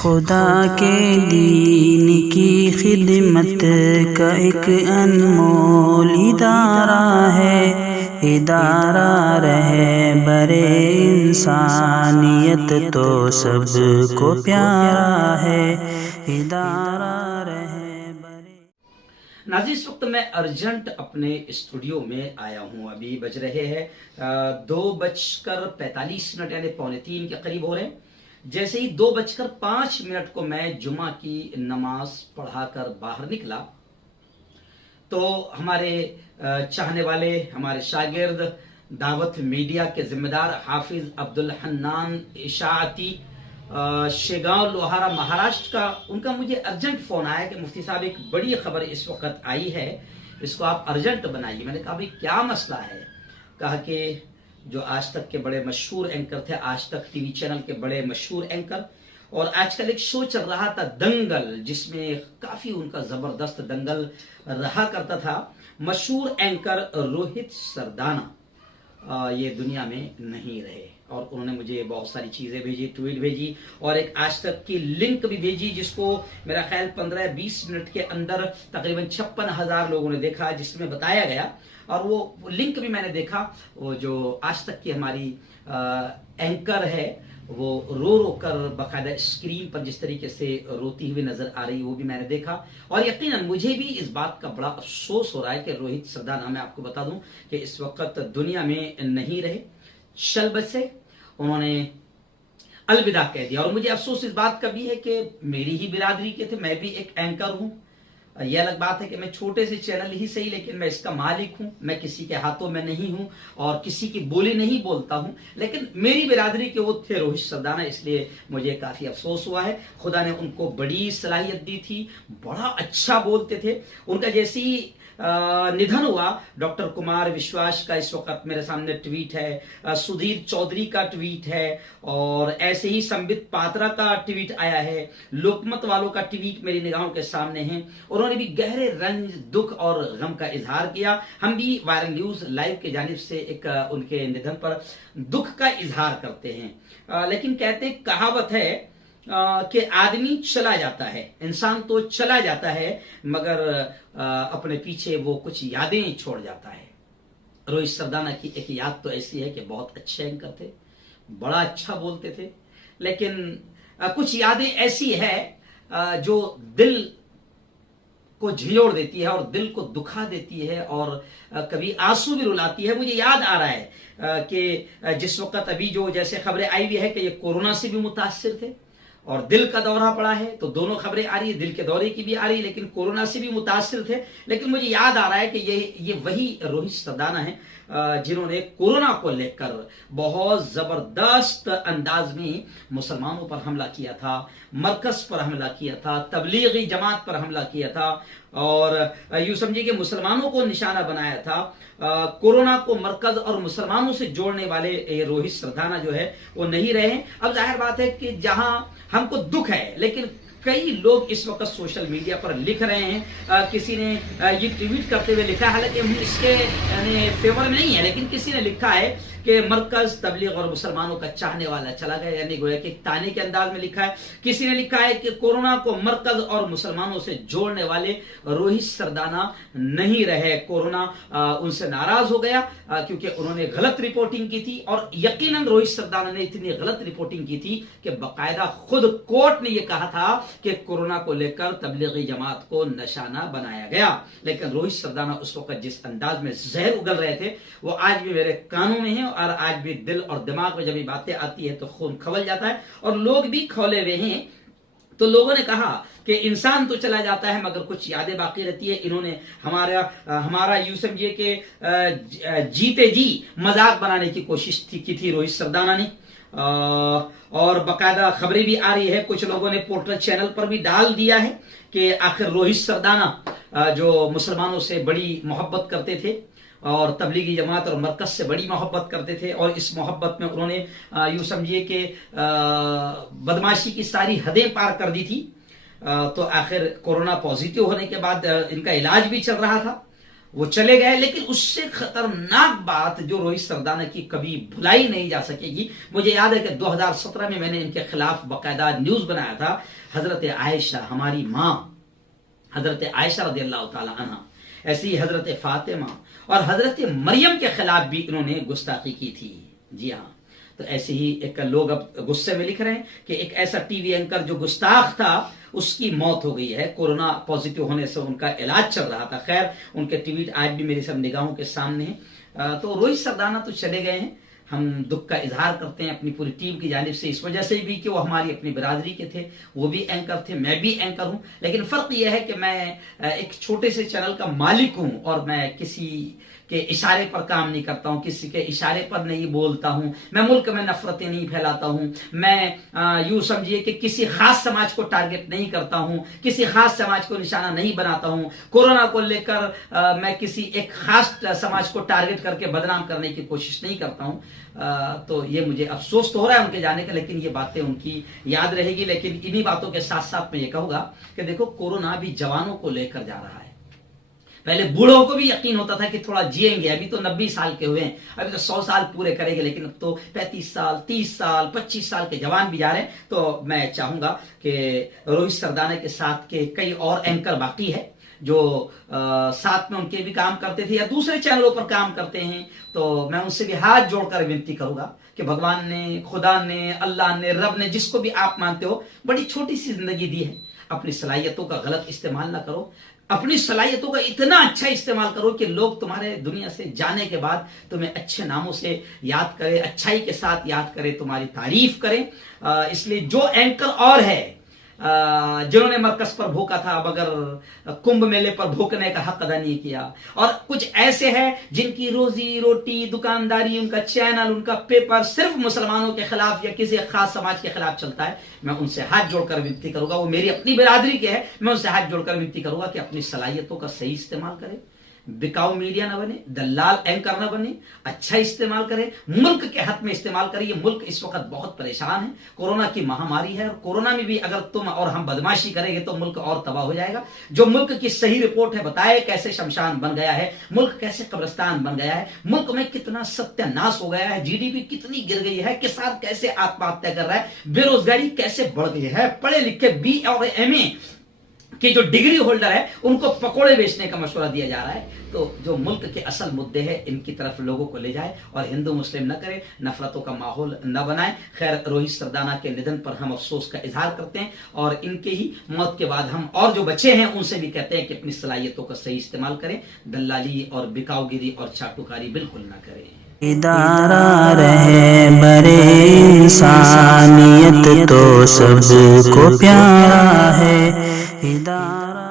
खुदा के दीन की खिदमत का एक अनमोल इदारा है, इदारा रहे बरे इंसानियत तो सबको प्यारा है, इदारा रहे बरे। नाज़रीन, इस वक्त मैं अर्जेंट अपने स्टूडियो में आया हूँ। अभी बज रहे हैं 2:45 यानी 2:45 के करीब हो रहे हैं। जैसे ही 2:05 को मैं जुमा की नमाज पढ़ाकर बाहर निकला तो हमारे चाहने वाले, हमारे शागिर्द, दावत मीडिया के जिम्मेदार हाफिज अब्दुल हन्नान इशाअती शेगांव लोहारा महाराष्ट्र का, उनका मुझे अर्जेंट फोन आया कि मुफ्ती साहब एक बड़ी खबर इस वक्त आई है, इसको आप अर्जेंट बनाइए। मैंने कहा भाई क्या मसला है? कहा कि जो आज तक के बड़े मशहूर एंकर थे, आज तक टीवी चैनल के बड़े मशहूर एंकर, और आजकल एक शो चल रहा था दंगल, जिसमें काफी उनका जबरदस्त दंगल रहा करता था, मशहूर एंकर रोहित सरदाना ये दुनिया में नहीं रहे। और उन्होंने मुझे बहुत सारी चीजें भेजी, ट्वीट भेजी और एक आज तक की लिंक भी भेजी, जिसको मेरा ख्याल 15-20 मिनट के अंदर तकरीबन 56,000 लोगों ने देखा, जिसमें बताया गया। और वो लिंक भी मैंने देखा, वो जो आज तक की हमारी एंकर है वो रो रो कर बाकायदा स्क्रीन पर जिस तरीके से रोती हुई नजर आ रही, वो भी मैंने देखा। और यकीनन मुझे भी इस बात का बड़ा अफसोस हो रहा है कि रोहित सरदाना, मैं आपको बता दूं कि इस वक्त दुनिया में नहीं रहे, चल बसे, उन्होंने अलविदा कह दिया। और मुझे अफसोस इस बात का भी है कि मेरी ही बिरादरी के थे, मैं भी एक एंकर हूं। यह अलग बात है कि मैं छोटे से चैनल ही सही, लेकिन मैं इसका मालिक हूं, मैं किसी के हाथों में नहीं हूं और किसी की बोली नहीं बोलता हूं। लेकिन मेरी बिरादरी के वो थे रोहित सरदाना, इसलिए मुझे काफी अफसोस हुआ है। खुदा ने उनको बड़ी सलाहियत दी थी, बड़ा अच्छा बोलते थे। उनका जैसी निधन हुआ, डॉक्टर कुमार विश्वास का इस वक्त मेरे सामने ट्वीट है, सुधीर चौधरी का ट्वीट है, और ऐसे ही संबित पात्रा का ट्वीट आया है, लोकमत वालों का ट्वीट मेरी निगाहों के सामने है। उन्होंने भी गहरे रंज, दुख और गम का इजहार किया। हम भी वायरल न्यूज लाइव की जानिब से एक उनके निधन पर दुख का इजहार करते हैं। लेकिन कहते हैं, कहावत है कि आदमी चला जाता है, इंसान तो चला जाता है, मगर अपने पीछे वो कुछ यादें छोड़ जाता है। रोहित सरदाना की एक याद तो ऐसी है कि बहुत अच्छे एंकर थे, बड़ा अच्छा बोलते थे, लेकिन कुछ यादें ऐसी है जो दिल को झिंझोड़ देती है और दिल को दुखा देती है और कभी आंसू भी रुलाती है। मुझे याद आ रहा है कि जिस वक्त अभी जो जैसे खबरें आई हुई है कि ये कोरोना से भी मुतासिर थे और दिल का दौरा पड़ा है, तो दोनों खबरें आ रही है, दिल के दौरे की भी आ रही है, लेकिन कोरोना से भी मुतासिर थे। लेकिन मुझे याद आ रहा है कि ये वही रोहित सरदाना है जिन्होंने कोरोना को लेकर बहुत जबरदस्त अंदाज में मुसलमानों पर हमला किया था, मरकज पर हमला किया था, तबलीगी जमात पर हमला किया था, और यूं समझिए कि मुसलमानों को निशाना बनाया था। कोरोना को मरकज और मुसलमानों से जोड़ने वाले रोहित सरदाना जो है वो नहीं रहे। अब जाहिर बात है कि जहां हमको दुख है, लेकिन कई लोग इस वक्त सोशल मीडिया पर लिख रहे हैं, किसी ने ये ट्वीट करते हुए लिखा है, हालांकि हम इसके फेवर में नहीं है, लेकिन किसी ने लिखा है कि मरकज, तबलीग और मुसलमानों का चाहने वाला चला गया, यानी गोया कि ताने के अंदाज में लिखा है। किसी ने लिखा है कि कोरोना को मरकज और मुसलमानों से जोड़ने वाले रोहित सरदाना नहीं रहे, कोरोना उनसे नाराज हो गया क्योंकि उन्होंने गलत रिपोर्टिंग की थी। और यकीनन रोहित सरदाना ने इतनी गलत रिपोर्टिंग की थी कि बाकायदा खुद कोर्ट ने यह कहा था कि कोरोना को लेकर तबलीगी जमात को निशाना बनाया गया। लेकिन रोहित सरदाना उस वक्त जिस अंदाज में जहर उगल रहे थे, वो आज भी मेरे कानों में है, और आज भी दिल और दिमाग में जब ये बातें आती है तो खून खवल जाता है, और लोग भी खौले हुए हैं। तो लोगों ने कहा कि इंसान तो चला जाता है मगर कुछ यादें बाकी रहती है। इन्होंने हमारा यूं समझिए कि जीते जी मजाक बनाने की कोशिश की थी रोहित सरदाना ने, और बाकायदा खबरें भी आ रही है, कुछ लोगों ने पोर्टल चैनल पर भी डाल दिया है कि आखिर रोहित सरदाना जो मुसलमानों से बड़ी मोहब्बत करते थे और तबलीगी जमात और मरकज से बड़ी मोहब्बत करते थे, और इस मोहब्बत में उन्होंने यूं समझिए कि बदमाशी की सारी हदें पार कर दी थी। तो आखिर कोरोना पॉजिटिव होने के बाद इनका इलाज भी चल रहा था, वो चले गए, लेकिन उससे खतरनाक बात जो रोहित सरदाना की कभी भुलाई नहीं जा सकेगी, मुझे याद है कि 2017 में मैंने इनके खिलाफ बाकायदा न्यूज बनाया था। हजरत आयशा, हमारी माँ हजरत आयशा रज़ियल्लाहु ताला अन्हा, ऐसी ही हजरत फातिमा और हजरत मरियम के खिलाफ भी इन्होंने गुस्ताखी की थी। जी हाँ, तो ऐसे ही एक लोग अब गुस्से में लिख रहे हैं कि एक ऐसा टीवी एंकर जो गुस्ताख था उसकी मौत हो गई है, कोरोना पॉजिटिव होने से उनका इलाज चल रहा था। खैर, उनके ट्वीट आज भी मेरी सब निगाहों के सामने हैं। तो रोहित सरदाना तो चले गए हैं, हम दुख का इजहार करते हैं अपनी पूरी टीम की जानिब से, इस वजह से भी कि वो हमारी अपनी बिरादरी के थे, वो भी एंकर थे, मैं भी एंकर हूं। लेकिन फर्क यह है कि मैं एक छोटे से चैनल का मालिक हूं और मैं किसी के इशारे पर काम नहीं करता हूं, किसी के इशारे पर नहीं बोलता हूं, मैं मुल्क में नफरतें नहीं फैलाता हूं, मैं यूं समझिए कि किसी खास समाज को टारगेट नहीं करता हूं, किसी खास समाज को निशाना नहीं बनाता हूं। कोरोना को लेकर मैं किसी एक खास समाज को टारगेट करके बदनाम करने की कोशिश नहीं करता हूं। तो ये मुझे अफसोस तो हो रहा है उनके जाने का, लेकिन ये बातें उनकी याद रहेगी। लेकिन इन्हीं बातों के साथ साथ मैं ये कहूंगा कि देखो, कोरोना भी जवानों को लेकर जा रहा है। पहले बूढ़ों को भी यकीन होता था कि थोड़ा जिएंगे, अभी तो 90 साल के हुए हैं, अभी तो 100 साल पूरे करेंगे, लेकिन अब तो 35 साल, 30 साल, 25 साल के जवान भी जा रहे हैं। तो मैं चाहूंगा कि रोहित सरदाना के साथ के कई और एंकर बाकी है जो साथ में उनके भी काम करते थे या दूसरे चैनलों पर काम करते हैं, तो मैं उनसे भी हाथ जोड़कर विनती करूंगा कि भगवान ने, खुदा ने, अल्लाह ने, रब ने, जिसको भी आप मानते हो, बड़ी छोटी सी जिंदगी दी है, अपनी सलाहियतों का गलत इस्तेमाल ना करो, अपनी सलाहियतों का इतना अच्छा इस्तेमाल करो कि लोग तुम्हारे दुनिया से जाने के बाद तुम्हें अच्छे नामों से याद करें, अच्छाई के साथ याद करें, तुम्हारी तारीफ करें। इसलिए जो एंकर और है जिन्होंने मरकज पर भूखा था, मगर कुंभ मेले पर भूखने का हक अदा नहीं किया, और कुछ ऐसे हैं जिनकी रोजी रोटी, दुकानदारी, उनका चैनल, उनका पेपर सिर्फ मुसलमानों के खिलाफ या किसी खास समाज के खिलाफ चलता है, मैं उनसे हाथ जोड़कर विनती करूंगा, वो मेरी अपनी बिरादरी के है, मैं उनसे हाथ जोड़कर विनती करूंगा कि अपनी सलाहियतों का सही इस्तेमाल करें, बिकाऊ मीडिया ना बने, दलाल एंकर ना बने, अच्छा इस्तेमाल करें, मुल्क के हक में इस्तेमाल करें। ये मुल्क इस वक्त बहुत परेशान है, कोरोना की महामारी है, और कोरोना में भी अगर तुम और हम बदमाशी करेंगे तो मुल्क और तबाह हो जाएगा। जो मुल्क की सही रिपोर्ट है, बताए कैसे शमशान बन गया है, मुल्क कैसे कब्रिस्तान बन गया है, मुल्क में कितना सत्यानाश हो गया है, जीडीपी कितनी गिर गई है, किसान कैसे आत्महत्या कर रहा है, बेरोजगारी कैसे बढ़ गई है, पढ़े लिखे बी और एमए कि जो डिग्री होल्डर है उनको पकोड़े बेचने का मशवरा दिया जा रहा है। तो जो मुल्क के असल मुद्दे हैं इनकी तरफ लोगों को ले जाए और हिंदू मुस्लिम न करे, नफरतों का माहौल न बनाए। खैर, रोहित सरदाना के निधन पर हम अफसोस का इजहार करते हैं और इनके ही मौत के बाद हम और जो बचे हैं उनसे भी कहते हैं कि अपनी सलाहियतों का सही इस्तेमाल करें, दलाली और बिकाऊगिरी और चाटुकारी बिल्कुल न करें। इदारा रहे बरे इंसानियत तो सबको प्यारा है, इदारा